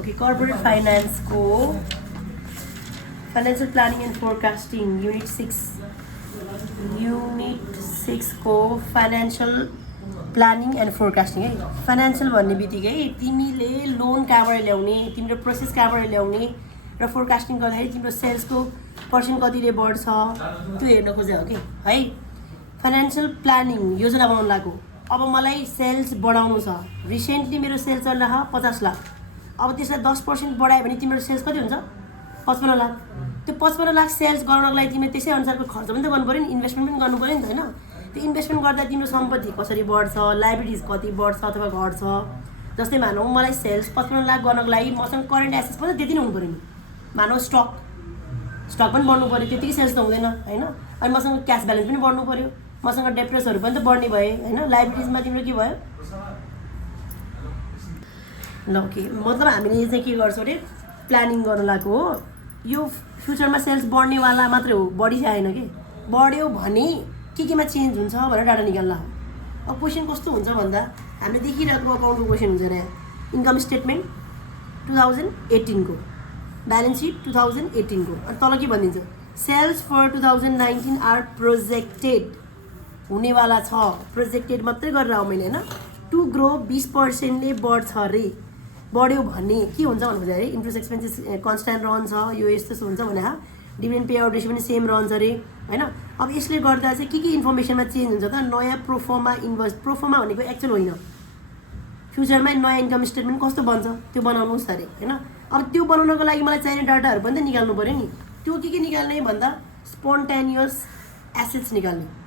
Okay corporate finance को financial planning and forecasting unit 6 को financial planning and forecasting है। Financial भन्ने बित्तिकै तिमीले लोन कहाँबाट ल्याउने, तिम्रो प्रोसेस कहाँबाट ल्याउने र फोरकास्टिङ गर्दाखेरि तिम्रो सेल्सको पर्सेन्ट कतिले बढ्छ त्यो हेर्न खोजे हो कि है। फाइनेन्शियल प्लानिङ योजना बनाउनु लाग्यो। अब मलाई सेल्स बढाउनु छ। रिसेन्टली मेरो सेल्स चलिरहेको 50 लाख। अब त्यसलाई 10% बढायो भने तिम्रो सेल्स कति हुन्छ? 55 लाख। त्यो 55 लाख सेल्स गर्नको लागि तिमीले त्यसै अनुसारको खर्च पनि त गर्नु पऱ्यो नि, इन्भेस्टमेन्ट पनि गर्नु पऱ्यो नि त होइन। त्यो इन्भेस्टमेन्ट गर्दा तिम्रो सम्पत्ति कसरी बढ्छ, लायबिलिटिज कति बढ्छ अथवा घट्छ। जस्तै मानौँ मलाई सेल्स 55 लाख गर्नको लागि मसँग करेन्ट एसेट्स पनि त्यति नै हुनु पऱ्यो नि। मानौँ स्टक पनि बढ्नु पऱ्यो, त्यतिकै सेल्स त हुँदैन होइन। अनि मसँग क्यास ब्यालेन्स पनि बढ्नु पऱ्यो, मसँग डेप्टर्सहरू पनि त बढ्ने भए होइन। लायबिलिटिजमा तिम्रो के भयो ल ओके। मतलब हामीले चाहिँ के गर्छौँ अरे प्लानिङ गर्नु लाग्यो हो। यो फ्युचरमा सेल्स बढ्नेवाला मात्रै हो, बढिसकेन कि बढ्यो भने केमा चेन्ज हुन्छ भनेर डाटा निकाल्ला हो। अब क्वेसन कस्तो हुन्छ भन्दा हामीले देखिरहेको अकाउन्टको क्वेसन हुन्छ अरे इन्कम स्टेटमेन्ट 2018 को, ब्यालेन्स सिट 2018 को, अनि तल के भनिदिन्छ सेल्स फर 2019 आर प्रोजेक्टेड हुनेवाला छ। प्रोजेक्टेड मात्रै गरेर आऊ मैले होइन। टु ग्रो 20%ले बढ्छ अरे। बढ्यो भने के हुन्छ भन्नुहुन्छ अरे इन्ट्रेस्ट एक्सपेन्सेस कन्सट्यान्ट रहन्छ, यो यस्तो हुन्छ भने डिभिडेन्ड पे आउट रेसियो पनि सेम रहन्छ अरे होइन। अब यसले गर्दा चाहिँ के इन्फर्मेसनमा चेन्ज हुन्छ त? नयाँ प्रोफर्मा इन्भोइस, प्रोफर्मा भनेको एक्चुअल होइन, फ्युचरमा नयाँ इन्कम स्टेटमेन्ट कस्तो बन्छ त्यो बनाउनुहोस् अरे होइन। अब त्यो बनाउनको लागि मलाई चाहिने डाटाहरू पनि त निकाल्नु पऱ्यो नि। त्यो के निकाल्ने भन्दा स्पोन्टेनियस एसेट्स निकाल्ने।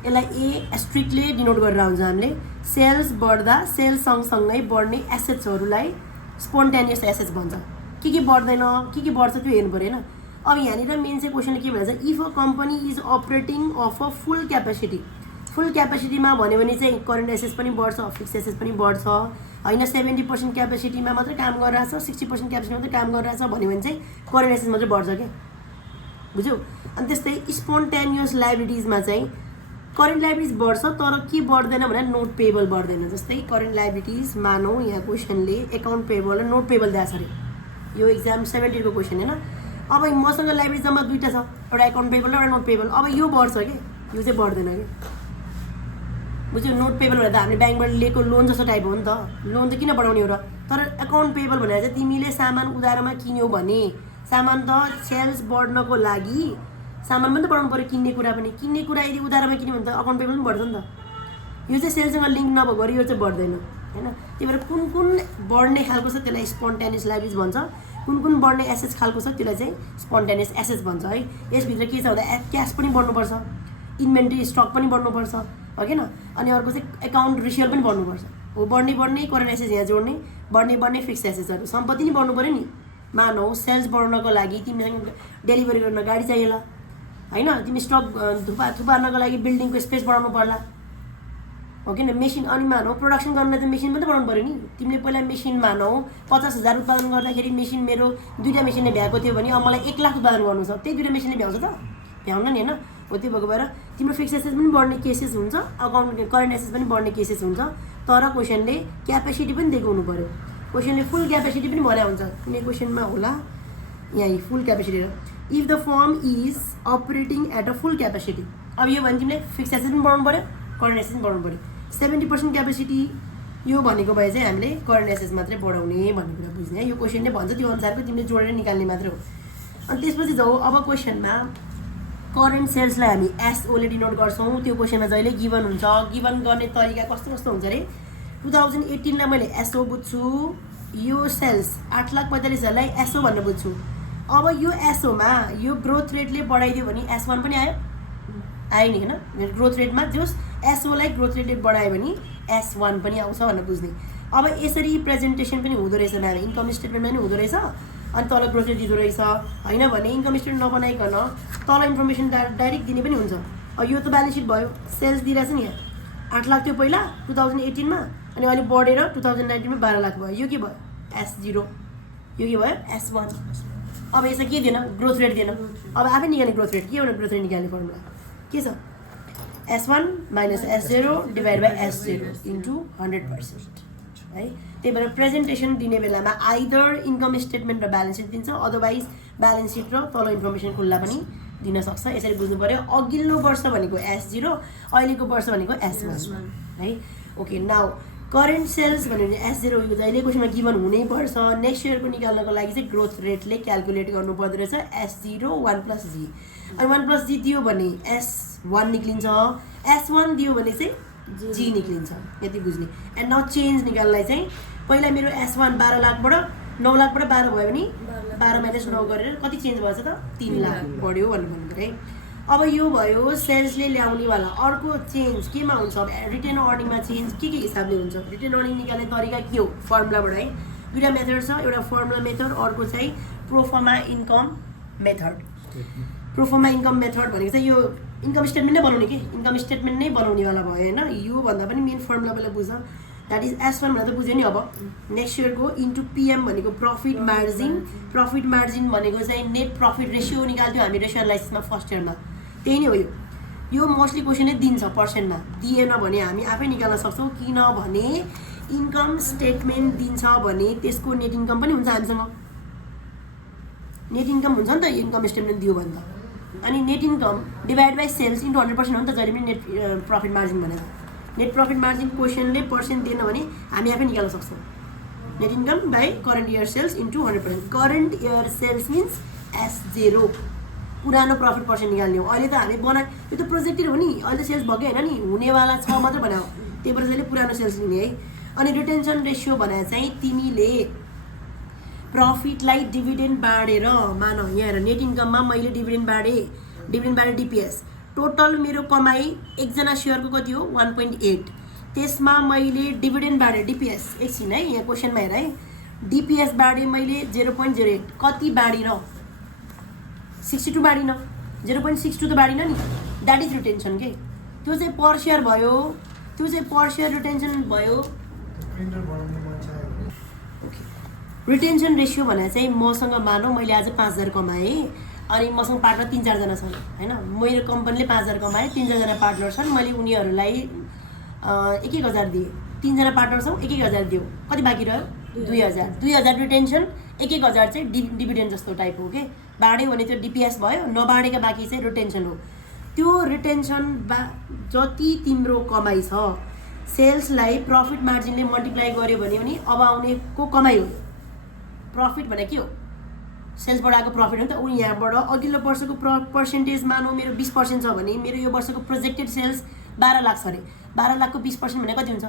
यसलाई ए स्ट्रिक्टली डिनोट गरेर आउँछ हामीले। सेल्स बढ्दा सेल्स सँगसँगै बढ्ने एसेट्सहरूलाई स्पोन्टेनियस एसेट्स भन्छ। के बढ्दैन, के बढ्छ त्यो हेर्नु पऱ्यो होइन। अब यहाँनिर मेन चाहिँ क्वेसनले के भन्छ, if a company is operating of a full capacity. Full क्यापेसिटीमा भन्यो भने चाहिँ करेन्ट एसेट्स पनि बढ्छ, फिक्स एसेट्स पनि बढ्छ होइन। 70% क्यापेसिटीमा मात्रै काम गरिरहेछ, 60% क्यापेसिटी मात्रै काम गरिरहेछ भन्यो भने चाहिँ करेन्ट एसेट्स मात्रै बढ्छ क्या, बुझ्यौ। अनि त्यस्तै स्पोन्टेनियस लायबिलिटिजमा चाहिँ करेन्ट लायबिलिटिज बढ्छ तर के बढ्दैन भने नोट पेबल बढ्दैन। जस्तै करेन्ट लायबिलिटिज मानौँ यहाँ क्वेसनले एकाउन्ट पेबल र नोट पेबल दिएको छ अरे। यो एक्जाम 17 को क्वेसन होइन। अब मसँग लायबिलिटिज जम्मा दुईवटा छ, एउटा एकाउन्ट पेबल र एउटा नोट पेबल। अब यो बढ्छ कि यो चाहिँ बढ्दैन कि, बुझ्यो। नोट पेबल भनेर त हामीले ब्याङ्कबाट लिएको लोन जस्तो टाइप हो नि त। लोन त किन बढाउने हो र? तर एकाउन्ट पेबल भनेर चाहिँ तिमीले सामान उधारोमा किन्यौ भने सामान त सेल्स बढ्नको लागि सामान पनि त बढाउनु पऱ्यो, किन्ने कुरा पनि। किन्ने कुरा यदि उधारोमा किन्यो भने त अकाउन्ट पेबल पनि बढ्छ नि त। यो चाहिँ सेल्ससँग लिङ्क नभएको यो चाहिँ बढ्दैन होइन। त्यही भएर कुन बढ्ने खालको छ त्यसलाई स्पोन्टेनियस लायबिलिटिज भन्छ, कुन बढ्ने एसेट्स खालको छ त्यसलाई चाहिँ स्पोन्टेनियस एसेट्स भन्छ है। यसभित्र के छ भन्दा क्यास पनि बढ्नुपर्छ, इन्भेन्ट्री स्टक पनि बढ्नुपर्छ हो किन। अनि अर्को चाहिँ एकाउन्ट रिसियल पनि बढ्नुपर्छ हो। बढ्ने करेन्ट एसेट्स यहाँ जोड्ने, बढ्ने फिक्स एसेट्सहरू, सम्पत्ति नि बढ्नु पऱ्यो नि। मानौ सेल्स बढाउनको लागि तिमीसँग डेलिभरी गर्न गाडी चाहिएला होइन। तिमी स्टक थुपार्नको लागि बिल्डिङको स्पेस बढाउनु पर्ला हो किन। मेसिन अनि मानौ प्रोडक्सन गर्नलाई त मेसिन पनि त बढाउनु पऱ्यो नि। तिमीले पहिला मेसिन मानौ 50,000 उत्पादन गर्दाखेरि मेसिन मेरो 2टा मेसिनले भ्याएको थियो भने अब मलाई 1 लाख उत्पादन गर्नु छ, त्यही 2टा मेसिनले भ्याउँछ त? भ्याउन नि होइन। हो त्यो भएको भएर तिम्रो फिक्स एसेट्स पनि बढ्ने केसेस हुन्छ, अकाउन्ट करेन्ट एसेट्स पनि बढ्ने केसेस हुन्छ। तर क्वेसनले क्यापेसिटी पनि दिएको हुनु पऱ्यो। क्वेसनले फुल क्यापेसिटी पनि भने हुन्छ, कुनै क्वेसनमा होला यहाँ फुल क्यापेसिटी र if the firm is operating at a full capacity. अब यो भने तिमीले फिक्स एसेट्स पनि बढाउनु पऱ्यो, करेन्ट एसेट्स पनि बढाउनु पऱ्यो। 70% क्यापेसिटी यो भनेको भए चाहिँ हामीले करेन्ट एसेट्स मात्रै बढाउने भन्ने कुरा बुझ्ने। यो क्वेसनले भन्छ त्यो अनुसारको तिमीले जोडेर निकाल्ने मात्र हो। अनि त्यसपछि जाऊ अब क्वेसनमा करेन्ट सेल्सलाई हामी एसओले डिनोट गर्छौँ। त्यो क्वेसनमा जहिले गिभन हुन्छ, गिभन गर्ने तरिका कस्तो हुन्छ अरे 2018 लाई मैले एसओ बुझ्छु, यो सेल्स 8,45,000लाई एसओ भनेर बुझ्छु। अब यो एसओमा यो ग्रोथ रेटले बढाइदियो भने S1 पनि आयो नि होइन। ग्रोथ रेटमा जोस् एसओलाई ग्रोथ रेटले बढायो भने S1 पनि आउँछ भनेर बुझ्ने। अब यसरी प्रेजेन्टेसन पनि हुँदो रहेछ म्याम, इन्कम स्टेटमेन्टमा पनि हुँदो रहेछ अनि तल ग्रोथ रेट दिँदो रहेछ होइन भने इन्कम स्टेटमेन्ट नबनाइकन तल इन्फर्मेसन डाइरेक्ट दिने पनि हुन्छ। अब यो त ब्यालेन्स सिट भयो, सेल्स दिइरहेछ नि यहाँ 8 लाख थियो पहिला 2018 मा अनि अहिले बढेर 2019 मा 12 लाख भयो। यो के भयो S0, यो के भयो S1। अब यसमा के दिएन, ग्रोथ रेट दिएन। अब आफै निकाल्ने ग्रोथ रेट, के भनेर ग्रोथ रेट निकाल्ने फर्मुला के छ, S1 - S0 / S0 × 100% है। त्यही भएर प्रेजेन्टेसन दिने बेलामा आइदर इन्कम स्टेटमेन्ट र ब्यालेन्स सिट दिन्छ, अदरवाइज ब्यालेन्स सिट र तल इन्फर्मेसन खुल्ला पनि दिन सक्छ। यसरी बुझ्नु पऱ्यो। अघिल्लो वर्ष भनेको S0, अहिलेको वर्ष भनेको S1 है। ओके, नाउ करेन्ट सेल्स भन्यो भने S0 यो जहिले क्वेसनमा गिभन हुनैपर्छ। नेक्स्ट इयरको निकाल्नको लागि चाहिँ ग्रोथ रेटले क्यालकुलेट गर्नु पर्दो रहेछ। S0 1 + G, अनि 1 + G दियो भने S1 निक्लिन्छ, S1 दियो भने चाहिँ G निक्लिन्छ। यति बुझ्ने। एन्ड नाउ चेन्ज निकाल्नलाई चाहिँ पहिला मेरो S1 12 लाखबाट 9 लाखबाट 12 भयो भने 12 - 9 गरेर कति चेन्ज भएछ त 3 लाख बढ्यो भन्नु है। अब यो भयो सेल्सले ल्याउनेवाला। अर्को चेन्ज केमा हुन्छ? अब रिटेन अर्निङमा चेन्ज के हिसाबले हुन्छ? रिटेन अर्निङ निकाल्ने तरिका के हो? फर्मुलाबाट है। दुईवटा मेथड छ, एउटा फर्मुला मेथड, अर्को चाहिँ प्रोफर्मा इन्कम मेथड। प्रोफर्मा इन्कम मेथड भनेको चाहिँ यो इन्कम स्टेटमेन्ट नै बनाउने के, इन्कम स्टेटमेन्ट नै बनाउनेवाला भयो होइन। यो भन्दा पनि मेन फर्मुला पहिला बुझ, द्याट इज S1 भनेर त बुझ्यो नि। अब नेक्स्ट इयरको इन्टु PM भनेको प्रफिट मार्जिन। प्रफिट मार्जिन भनेको चाहिँ नेट प्रफिट रेसियो निकाल्थ्यो हामी रेसियो एनालाइसिसमा फर्स्ट इयरमा, त्यही नै हो। यो मोस्टली क्वेसनै दिन्छ पर्सेन्टमा, दिएन भने हामी आफै निकाल्न सक्छौँ। किनभने इन्कम स्टेटमेन्ट दिन्छ भने त्यसको नेट इन्कम पनि हुन्छ हामीसँग, नेट इन्कम हुन्छ नि त इन्कम स्टेटमेन्ट दियो भने त। अनि net income divide by sales into 100% हो नि त जहिले पनि नेट प्रफिट मार्जिन भनेर। नेट प्रफिट मार्जिन क्वेसनले पर्सेन्ट दिएन भने हामी आफै निकाल्न सक्छौँ। Net income by current year sales into 100%। Current year sales means S0, पुरानो प्रफिट पर्सेन्ट निकाल्ने हो। अहिले त हामी बनाए, यो त प्रोजेक्टेड हो नि, अहिले सेल्स भएकै होइन नि, हुनेवाला छ मात्रै बनायो, त्यही भएर चाहिँ पुरानो सेल्स लिने है। अनि रिटेन्सन रेसियो भने चाहिँ तिमीले प्रफिटलाई डिभिडेन्ड बाँडेर मान, यहाँ हेर नेट इन्कममा मैले डिभिडेन्ड बाँडेँ DPS। टोटल मेरो कमाइ एकजना सेयरको कति हो 1.8, त्यसमा मैले डिभिडेन्ड बाँडेँ DPS। एकछिन है, यहाँ क्वेसनमा हेर है, DPS बाँडेँ मैले 0.08, कति बाँडिन? 62 बाँडिन, 0.62 त बाँडिन नि, द्याट इज रिटेन्सन के। त्यो चाहिँ पर सेयर भयो, त्यो चाहिँ पर सेयर रिटेन्सन भयो। रिटेन्सन रेसियो भने चाहिँ मसँग मानौँ मैले आज 5000 कमाएँ, अनि मसँग पार्टनर 3-4 जना छन् होइन। मेरो कम्पनीले 5000 कमाएँ, 3-4 जना पार्टनर छन्, मैले उनीहरूलाई 1-1000 दिएँ। 3 जना पार्टनर छौँ, 1-1000 दियो, कति बाँकी रह्यो 2000। 2000 रिटेन्सन, 1-1000 चाहिँ डिभिडेन्ड जस्तो टाइप हो कि। बाँड्यो भने त्यो DPS भयो, नबाँडेका बाँकी चाहिँ रिटेन्सन हो। त्यो रिटेन्सन जति तिम्रो कमाइ छ सेल्सलाई प्रफिट मार्जिनले मल्टिप्लाई गर्यो भने अब आउनेको कमाइ हो। प्रफिट भने के हो? सेल्सबाट आएको प्रफिट हो नि त। उनी यहाँबाट अघिल्लो वर्षको पर्सेन्टेज मानौँ मेरो 20% छ भने मेरो यो वर्षको प्रोजेक्टेड सेल्स 12 लाख छ अरे, 12 लाखको 20% भने कति हुन्छ?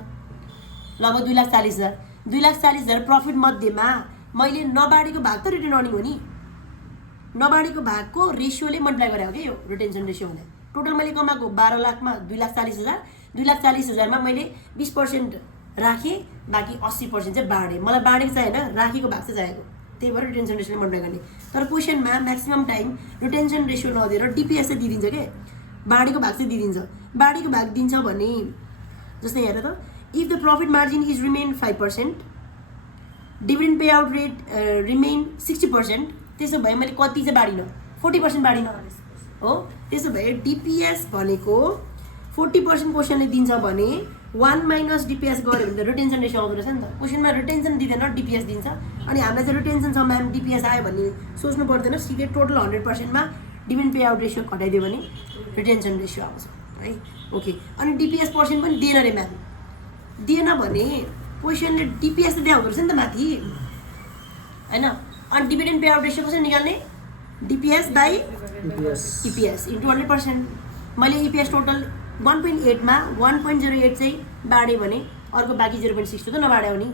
लगभग 2,40,000। 2,40,000 प्रफिट मध्येमा मैले नबाँडेको भाग त रिटेन अर्निङ हो नि, नबाँडेको भागको रेसियोले मल्टिप्लाई गरे हो कि यो रिटेन्सन रेसियो भने। टोटल मैले कमाएको 12 लाखमा 2,40,000, 2,40,000मा मैले 20% राखेँ, बाँकी 80% चाहिँ बाँडेँ। मलाई बाँडेको चाहिएन, राखेको भाग चाहिँ चाहिएको, त्यही भएर रिटेन्सन रेसियोले मल्टिप्लाई गर्ने। तर क्वेसनमा म्याक्सिमम टाइम रिटेन्सन रेसियो नदिएर DPS चाहिँ दिइदिन्छ क्या, बाँडेको भाग चाहिँ दिइदिन्छ। बाँडेको भाग दिन्छ भने जस्तै हेर त, if the profit margin is remain 5%, dividend pay out rate remain 60%, त्यसो भए मैले कति चाहिँ बाँडिनँ? 40% बाँडिनँ हो। त्यसो भए DPS भनेको 40% क्वेसनले दिन्छ भने 1 - DPS गऱ्यो भने त रिटेन्सन रेसियो आउँदो रहेछ नि त। क्वेसनमा रिटेन्सन दिँदैन, DPS दिन्छ। अनि हामीलाई चाहिँ रिटेन्सन छ म्याम, DPS आयो भन्ने सोच्नु पर्दैन, सिधै टोटल 100%मा डिभिडेन्ड पे आउट रेसियो घटाइदियो भने रिटेन्सन रेसियो आउँछ है। ओके, अनि DPS पर्सेन्ट पनि दिएन रे म्याम, दिएन भने क्वेसनले DPS त दिए हुँदो रहेछ नि त माथि होइन। अनि डिभिडेन्ड पे आउट रेसियो कसरी निकाल्ने? DPS by EPS into 100%। मैले EPS टोटल 1.8 मा 1.08 चाहिँ बाँड्यो भने अर्को बाँकी 0.62 त नबाँड्यो नि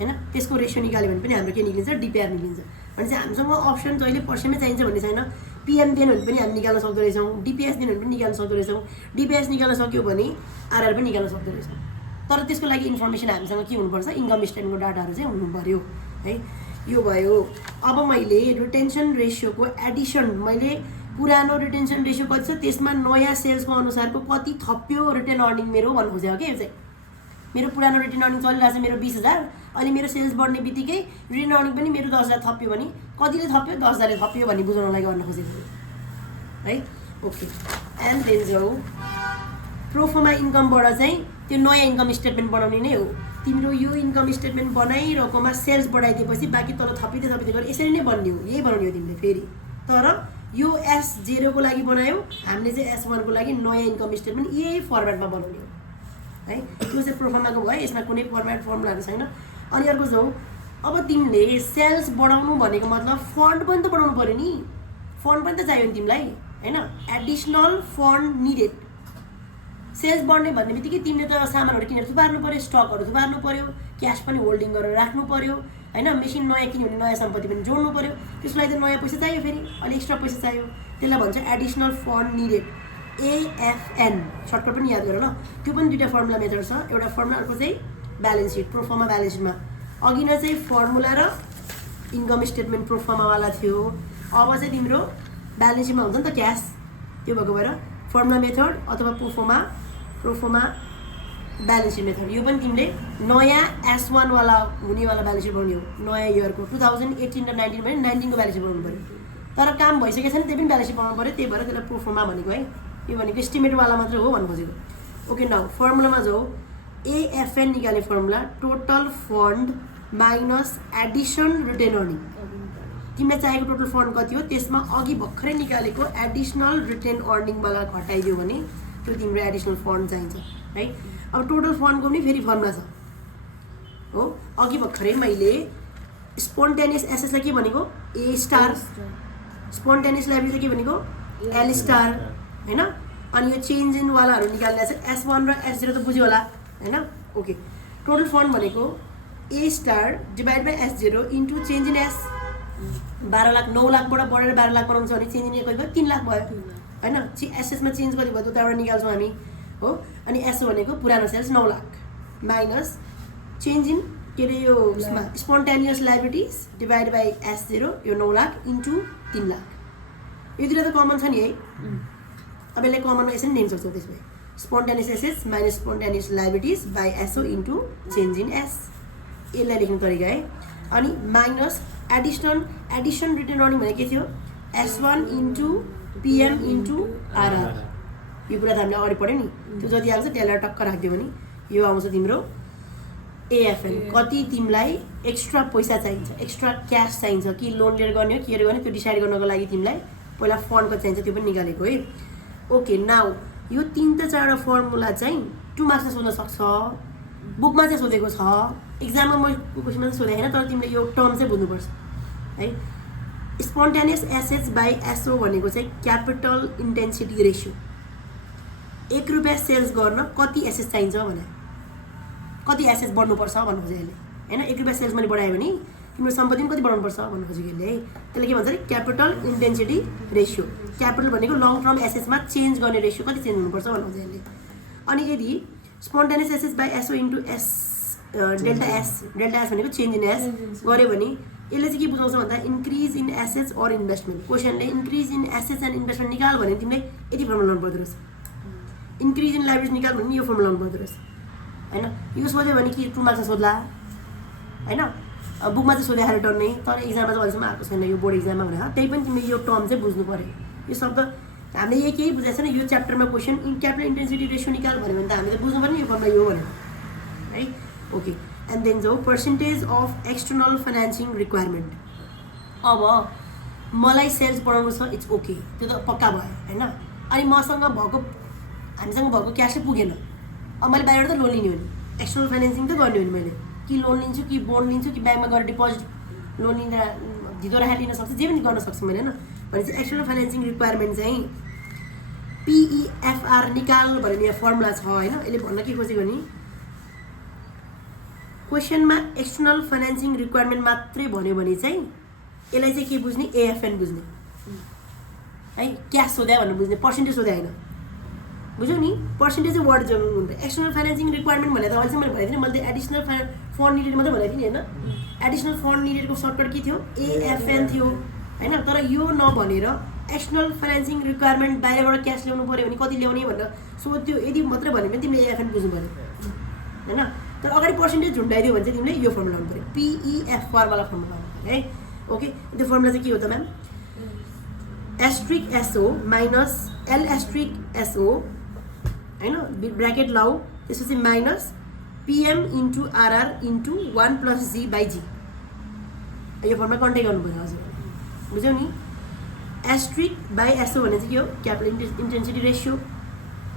होइन। त्यसको रेसियो निकाल्यो भने पनि हाम्रो के निक्लिन्छ? DPR निक्लिन्छ। भने चाहिँ हामीसँग अप्सन जहिले पर्सेन्टमै चाहिन्छ भन्ने छैन। PM दिएन भने पनि हामी निकाल्न सक्दो रहेछौँ, DPS दिएन भने पनि निकाल्न सक्दो रहेछौँ, DPS निकाल्न सक्यो भने RR पनि निकाल्न सक्दो रहेछौँ। तर त्यसको लागि इन्फर्मेसन हामीसँग के हुनुपर्छ? इन्कम स्टेटमेन्टको डाटाहरू चाहिँ हुनु पऱ्यो है। यो भयो। अब मैले रिटेन्सन रेसियोको एडिसन, मैले पुरानो रिटेन्सन रेसियो कति छ त्यसमा नयाँ सेल्सको अनुसारको कति थप्यो रिटेन अर्निङ मेरो भन्नु खोजेको क्या। यो चाहिँ मेरो पुरानो रिटेन अर्निङ चलिरहेको छ मेरो 20,000, अहिले मेरो सेल्स बढ्ने बित्तिकै रिटेन अर्निङ पनि मेरो 10,000 थप्यो भने कतिले थप्यो? 10,000ले थप्यो भन्ने बुझाउनलाई गर्न खोजेको है। ओके, एन्ड देन जाऊ प्रोफर्मा इन्कमबाट चाहिँ त्यो नयाँ इन्कम स्टेटमेन्ट बनाउने नै हो। तिम्रो यो इन्कम स्टेटमेन्ट बनाइरहेकोमा सेल्स बढाइदिएपछि बाँकी तल थपिँदै गएर यसरी नै बन्ने हो, यही बनाउने हो तिमीले फेरि। तर यो S0 को लागि बनायौ, हामीले चाहिँ S1 को लागि नयाँ इन्कम स्टेटमेन्ट यही फर्मेटमा बनाउने हो है। त्यो चाहिँ प्रोफर्माको भयो, यसमा कुनै फर्मुलाहरू छैन। अनि अर्को जाउँ, अब तिमीले सेल्स बढाउनु भनेको मतलब फन्ड पनि त बढाउनु पऱ्यो नि, फन्ड पनि त चाहियो नि तिमीलाई हैन। Additional fund needed. सेल्स बढ्ने भन्ने बित्तिकै तिमीले त सामानहरू किनेर थुपार्नु पऱ्यो, स्टकहरू थुपार्नु पऱ्यो, क्यास पनि होल्डिङ गरेर राख्नु पऱ्यो हैन। मेसिन नयाँ किन्यो भने नयाँ सम्पत्ति पनि जोड्नु पऱ्यो, त्यसको लागि त नयाँ पैसा चाहियो, फेरि अलिक एक्स्ट्रा पैसा चाहियो। त्यसलाई भन्छ additional fund needed, AFN। Shortcut पनि याद गर ल। त्यो पनि दुईवटा फर्मुला मेथड छ, एउटा फर्मुला अर्को चाहिँ ब्यालेन्स सिट, प्रोफर्मा ब्यालेन्स सिटमा। अघि नै चाहिँ फर्मुला र इन्कम स्टेटमेन्ट प्रोफर्मावाला थियो, अब चाहिँ तिम्रो ब्यालेन्स सिटमा हुन्छ नि त क्यास। त्यो भएको भएर फर्मुला मेथड अथवा प्रोफर्मा ब्यालेन्स सिट मेथड, यो पनि तिमीले नयाँ S1 वाला हुनेवाला ब्यालेन्स सिट बनाउने हो। नयाँ इयरको 2018 र 19 भने 19 को ब्यालेन्स सिट बनाउनु पऱ्यो। तर काम भइसकेको छ नि, त्यही पनि ब्यालेन्स सिट बनाउनु पऱ्यो, त्यही भएर त्यसलाई प्रोफर्मा भनेको है। यो भनेको एस्टिमेटवाला मात्रै हो भन्नु खोजेको। ओके, नाउ फर्मुलामा जाऊ। AFN निकाल्ने formula total fund minus addition retained earning. तिमीलाई चाहिएको टोटल फन्ड कति हो, त्यसमा अघि भर्खरै निकालेको एडिसनल रिटेन अर्निङवाला घटाइदियो भने त्यो तिम्रो एडिसनल फन्ड चाहिन्छ है। अब टोटल फन्डको पनि फेरि फर्मुला छ हो। अघि भर्खरै मैले स्पोन्टेनियस एसेसलाई के भनेको, A स्टार, स्पोन्टेनियस लाइबिलिटी के भनेको L स्टार हैन। अनि यो चेन्ज इन वालाहरू निकाल्ने चाहिँ S1 र S0 त बुझ्यो होला हैन। ओके, टोटल फन्ड भनेको A star divide by S0 into change in S। 12 lakh 9 लाखबाट बढेर 12 लाख बनाउनु छ भने चेन्ज इन कति भयो, 3 लाख भयो हैन। एसएसमा चेन्ज कति भयो त्यहाँबाट निकाल्छौँ हामी हो। अनि एसओ भनेको पुरानो sales 9 lakh minus change in के अरे यो spontaneous liabilities divide by S0, यो 9 लाख इन्टु 3 लाख। यो दुईवटा त कमन छ नि है। अब यसलाई कमनमा यसरी नेम सक्छौँ, त्यसमा spontaneous assets minus spontaneous liabilities by S O into change in S, यसलाई लेख्ने तरिका है। अनि माइनस एडिसन रिटेन अर्निङ भनेको के थियो, S1 into PM into RR। यो कुरा त हामीले अगाडि पढ्यौँ नि, त्यो जति आउँछ त्यसलाई टक्क राखिदियो भने यो आउँछ तिम्रो AFN। कति तिमीलाई एक्स्ट्रा पैसा चाहिन्छ, एक्स्ट्रा क्यास चाहिन्छ कि लोन लिएर गर्ने हो के गर्ने, त्यो डिसाइड गर्नको लागि तिमीलाई पहिला फन्ड कति चाहिन्छ त्यो पनि निकालेको है। ओके, नाउ यो 3 त 4वटा फर्मुला चाहिँ 2 मार्क्समा सोध्न सक्छ, बुकमा चाहिँ सोधेको छ, एक्जाममा म क्वेसनमा चाहिँ सोधेको होइन, तर तिमीले यो टर्म चाहिँ बुझ्नुपर्छ है। स्पोन्टेनियस एसेट्स बाई एसओ भनेको चाहिँ क्यापिटल इन्टेन्सिटी रेसियो। 1 रुपियाँ सेल्स गर्न कति एसेट्स चाहिन्छ भने, कति एसेट्स बढ्नुपर्छ भन्नु खोजेको यसले हैन। 1 रुपियाँ सेल्स मैले बढायो भने तिम्रो सम्पत्ति पनि कति बढाउनुपर्छ भन्नु खोजेको यसले है। त्यसले के भन्छ अरे क्यापिटल इन्टेन्सिटी रेसियो। क्यापिटल भनेको लङ टर्म एसेट्समा चेन्ज गर्ने रेसियो कति चेन्ज हुनुपर्छ भन्नु खोजेको यसले। अनि यदि spontaneous assets by S O into S delta S भनेको चेन्ज इन एस गऱ्यो भने यसले चाहिँ के बुझाउँछ भन्दा increase in assets or investment. क्वेसनले increase in assets and investment निकाल भने तिमीले यति फर्मुला लाउनु पर्दो रहेछ। इन्क्रिज इन लाइबिलिटी निकाल भने यो फर्मुला लाउनु पर्दो रहेछ हैन। यो सोध्यो भने कि 2 मार्क्समा सोध्ला हैन, बुकमा चाहिँ सोधे खाले टर्म नै, तर एक्जाममा चाहिँ अहिलेसम्म आएको छैन यो बोर्ड एक्जाममा भने। त्यही पनि तिमीले यो टर्म चाहिँ बुझ्नु पऱ्यो। यो शब्द हामीले यही केही बुझाएको छैन, यो च्याप्टरमा क्वेसन क्यापिटल इन्टेन्सिटी रेसियो निकाल भन्यो भने त हामीले बुझ्नु पर्ने यो फर्मुला यो भनेर है। ओके, एन्ड देन जाऊ percentage of external financing requirement. अब मलाई सेल्स बढाउनु छ, इट्स ओके, त्यो त पक्का भयो हैन। अनि हामीसँग भएको क्यासै पुगेन, अब मैले बाहिरबाट त लोन लिने हो नि, एक्सटर्नल फाइनेन्सिङ त गर्ने हो नि। मैले कि लोन लिन्छु कि बोन्ड लिन्छु कि ब्याङ्कमा गएर डिपोजिट लोन लिँदा ढिलो राखेर लिन सक्छु, जे पनि गर्न सक्छु मैले हैन। भनेपछि एक्सटर्नल फाइनेन्सिङ रिक्वायरमेन्ट चाहिँ PEFR निकाल भन्ने यहाँ फर्मुला छ हैन। यसले भन्न के खोजेको नि, क्वेसनमा एक्सटर्नल फाइनेन्सिङ रिक्वायरमेन्ट मात्रै भन्यो भने चाहिँ यसलाई चाहिँ के बुझ्ने, AFN बुझ्ने है। क्यास सोध्या भनेर बुझ्ने, पर्सेन्टेज सोध्या होइन, बुझ्यौ नि। पर्सेन्टेज चाहिँ वर्ड जरुरी हुन्छ। एक्सटर्नल फाइनेन्सिङ रिक्वायरमेन्ट भनेर त अहिलेसम्म मैले भनेको थिएँ, मैले त एडिसनल फन्ड निडेड मात्रै भनेको थिएँ नि होइन। एडिसनल फन्ड निडेडको सर्टकट के थियो, AFN थियो हैन। तर यो नभनेर एक्सटर्नल फाइनेन्सिङ रिक्वायरमेन्ट बाहिरबाट क्यास ल्याउनु पऱ्यो भने कति ल्याउने भनेर सोध्यो, यदि मात्रै भन्यो भने तिमीले AFN बुझ्नु पऱ्यो हैन। तर अगाडि पर्सेन्टेज झुन्डाइदियो भने चाहिँ तिमीले यो फर्मुला लाउनु पऱ्यो, PEFR वाला फर्मुला लाउनु पऱ्यो है। ओके, त्यो फर्मुला चाहिँ के हो त म्याम, SO माइनस LSO हैन, ब्र्याकेट लाऊ, त्यसपछि minus PM into RR into 1 + G / G यो फर्ममा कन्ट्याक्ट गर्नु पर्यो हजुर बुझ्यौ नि एस्ट्रिक बाई एसओ भने चाहिँ के हो क्यापिटल इन्टेन्सिटी रेसियो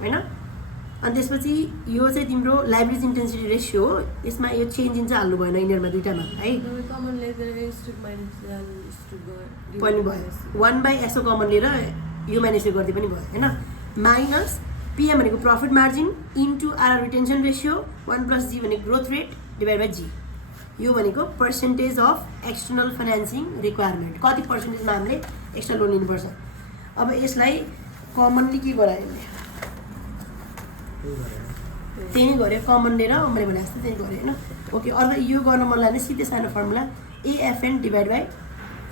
हैन अनि त्यसपछि यो चाहिँ तिम्रो लाइबिलिटी इन्टेन्सिटी रेसियो हो यसमा यो चेन्ज इन चाहिँ हाल्नु भएन यिनीहरुमा दुईटामा है कमन लिएर एस्ट्रिक माइनस एस्ट्रिक पनि भयो 1/SO कमन लिएर यो माइनस यो गर्दै पनि भयो हैन माइनस PM भनेको profit margin into RR retention ratio 1 + G भनेको growth rate divide by G यो भनेको percentage of external financing requirement कति पर्सेन्टेजमा हामीले एक्स्ट्रा लोन लिनुपर्छ अब यसलाई कमनली के गरायो त्यही नै गऱ्यो कमन लिएर मैले भने जस्तो त्यही गऱ्यो हैन ओके अथवा यो गर्न मन लाग्ने सिधै सानो formula AFN divide by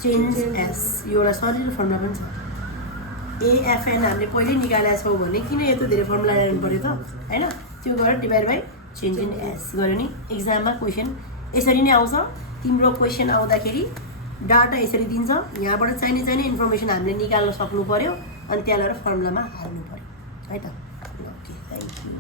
change S यो एउटा सजिलो फर्मुला पनि छ AFN हामीले पहिल्यै निकालेका छौँ भने किन यस्तो धेरै फर्मुला ल्याउनु पर्यो त हैन त्यो गरेर divide by change in S गऱ्यो नि एक्जाममा क्वेसन यसरी नै आउँछ तिम्रो क्वेसन आउँदाखेरि डाटा यसरी दिन्छ यहाँबाट चाहिने इन्फर्मेसन हामीले निकाल्न सक्नु पर्यो अनि त्यहाँ लगेर फर्मुलामा हाल्नु पर्यो है त ओके थ्याङ्क यू